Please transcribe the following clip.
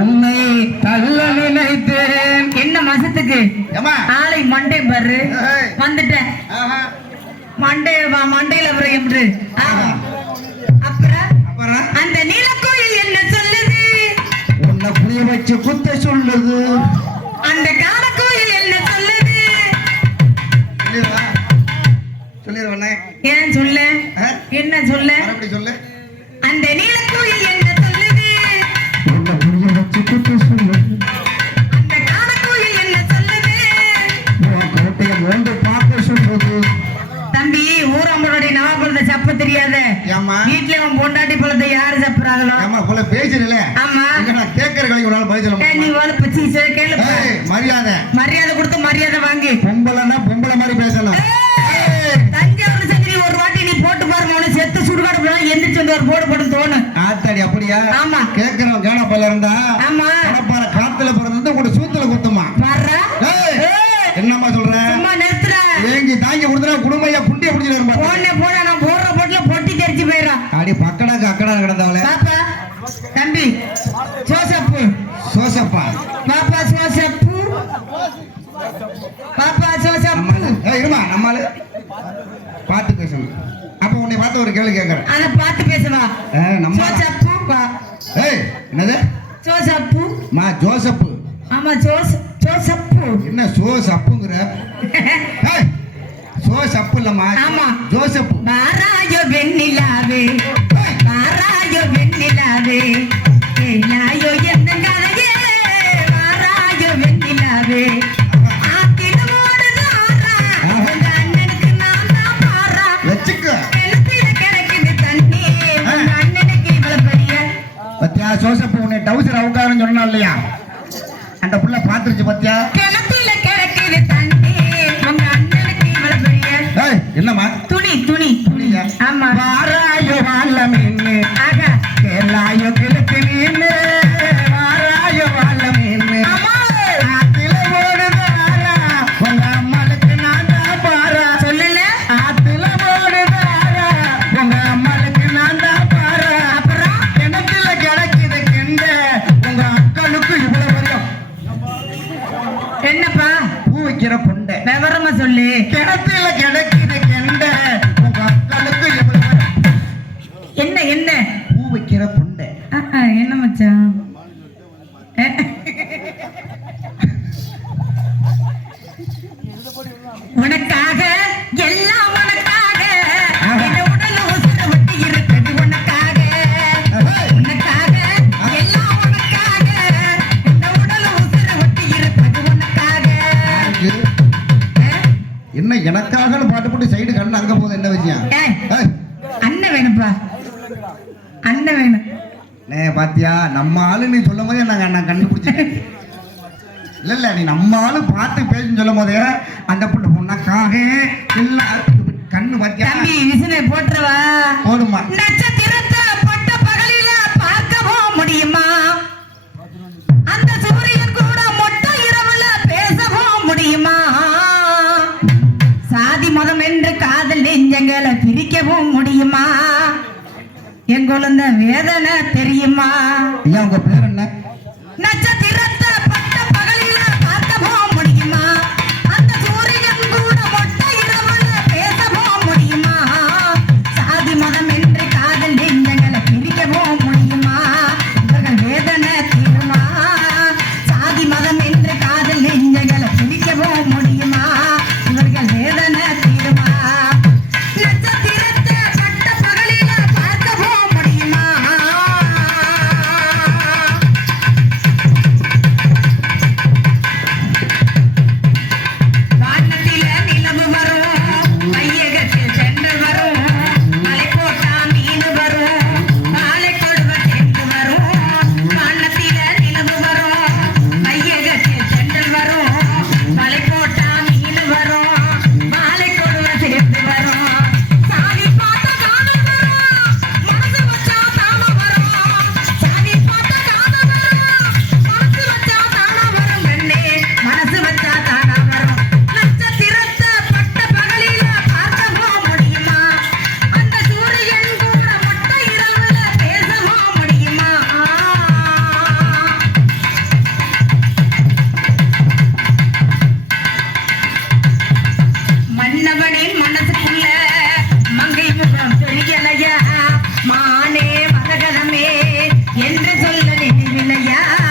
உன்னை தள்ள நினைத்தேன். என்ன மாசத்துக்கு ஆளை மண்டே பாரு வந்துட்டேன். மண்டையில எப்படி அப்புறம் அந்த நீலக்கோயில் என்ன சொல்லுது? உன்னை புரிய வச்சு குத்த சொல்லுது. அந்த காலக்கோயில் என்ன சொல்லுது? சொல்லிடுவேன். ஏன் சொல்ல? என்ன சொல்ல? சொல்லு. அந்த நீலக்கோயில் என்ன சொல்லுது? உன்னை புரிய வச்சு குத்த சொல்லுது. அந்த காலக்கோயில் என்ன சொல்லுது? கோட்டையை வந்து பார்க்க சொல்லுது. தம்பி ஊரம்பளுடைய நவாப்பழத்தை சப்ப தெரியாத வீட்டுல அவன் பொண்டாட்டி பழத்தை யாரு சப்புறாங்களோ பேசுறீங்களே. ஆமா நான் கேட்கற கலைக்கு ஒரு நாள் பதில் நீ கேளு. மரியாதை மரியாதை கொடுத்து மரியாதை வாங்கி பொம்பளைன்னா பொம்பளை மாதிரி பேசலாம். தஞ்சாவூர் சங்கிலி ஒரு வாட்டி நீ போட்டு பாருங்க உன செத்து சுடுகாடு போனா எந்திரிச்சு வந்து ஒரு போடு போட்டு தோணும். ஆத்தாடி அப்படியா? ஆமா கேட்கிறோம். கேனப்பல்ல இருந்தா ஆமா கடப்பார காத்துல பிறந்து கூட சூத்துல குத்துமா வர்ற. என்னம்மா சொல்ற? சும்மா நிறுத்துற. ஏங்கி தாங்கி கொடுத்தா குடுமையா புண்டிய புடிச்சு வரும்பா. போட நான் போடுற போட்டுல பொட்டி தெரிச்சு போயிடா. அடி பக்கடாக்கு அக்கடா கிடந்தவளே. பாப்பா தம்பி சோசப்பு சோசப்பா பாப்பா சோசப்பு பாப்பா சோசப்பு. இருமா நம்மால பாத்து பேசணும். அப்ப உன்னை பார்த்து ஒரு கேள்வி கேட்கறேன். அத பாத்து பேசவா? நம்ம சோசப்பு பா. என்னது? சோசப்பு மா ஜோசப்பு. ஆமா சோசப்பு. என்ன சோசப்புங்கற? சோசப்பு இல்லம்மா. ஆமா ஜோசப்பு. மாராயோ வெண்ணிலாவே மாராயோ வெண்ணிலாவே ஏனாயோ என்னங்கறையே மாராயோ வெண்ணிலாவே ஆத்தில ஓடுதாரா உங்க அண்ணனுக்கு நான் தான் பாரா வெச்சுக்க கிணத்துல கிடக்குது தண்ணி உங்க அண்ணனுக்கு இவ்வளவு பெரிய பத்தியா ஜோசப்பு உன்னை டவுசர் அவுக்காரன்னு சொன்னா இல்லையா? அந்த புள்ள பாத்துருச்சு பத்தியா? கிணத்துல கிடக்குது தண்ணி உங்க அண்ணனுக்கு இவ்வளவு பெரிய என்னம்மா? துணி ஆமா வாராயோ வாழ மீன்னு ஆகா கேளாயோ கிழக்கு மீன்னு வாராயோ வாழ மீன்னு ஆத்தில ஓடுதாரா உங்க அம்மாளுக்கு நான் தான் பாரா. சொல்லல ஆத்தில ஓடுதாரா உங்க அம்மாளுக்கு நான் தான் பாரா. அப்புறம் கிணத்துல கிடைக்குது கெண்ட உங்க அக்களுக்கு இவ்வளவு வரும். என்னப்பா? பூ வைக்கிற பொண்டை விவரமா சொல்லு. கிணத்துல கிடைக்குது கெண்ட உங்க அக்களுக்கு இவ்வளவு வரும். என்ன பூ வைக்கிற பொண்டை. என்ன மச்சான்? உனக்காக எல்லாம் உனக்காக இந்த உடல் உசுர விட்டு இருக்குது உனக்காக உனக்காக எல்லாம் உனக்காக இந்த உடல் உசுர விட்டு இருப்பது உனக்காக. என்ன எனக்காக பாட்டு போட்டு சைடு கண்ணு அங்க போகுது? என்ன விஷயம்? அண்ணன் வேணுப்பா அண்ணன் வேணும். பாத்தியா நம்ம ஆளு நீ சொல்லும் போதே நான் கண்டுபிடிச்சேன். இல்ல நீ நம்ம ஆளு பார்த்து பேசுன்னு சொல்லும் போதே அந்த புள்ள உனக்காக கண்ணு பாத்தியா? தம்பி விசினை போட்டுருவா போடுமா? நட்சத்திரத்தை பட்ட பகலில பார்க்கவும் முடியுமா? அந்த சூரியன் கூட மொட்டை இரவுல பேசவும் முடியுமா? சாதி மதம் என்று காதல் நெஞ்சங்களை பிரிக்கவும் முடியுமா? எங்குழந்த வேதனை தெரியுமா? ஐயா உங்க பேர் என்ன? நட்சத்திரத்தை பட்ட பகலில பார்க்கவும் முடியுமா? அந்த சூரியன் கூட மொட்டை இரவுல பேசவும் முடியுமா? சாதி மதம் என்று காதல் நெஞ்சங்களை பிரிக்கவும் முடியுமா? இவர்கள் வேதனை தீருமா? சாதி மதம் என்று காதல் நெஞ்சங்களை பிரிக்கவும் முடியுமா? இவர்கள் வேதனை தீருமா? நட்சத்திரத்தை பட்ட பகலில பார்க்கவும் முடியுமா? விளையாடு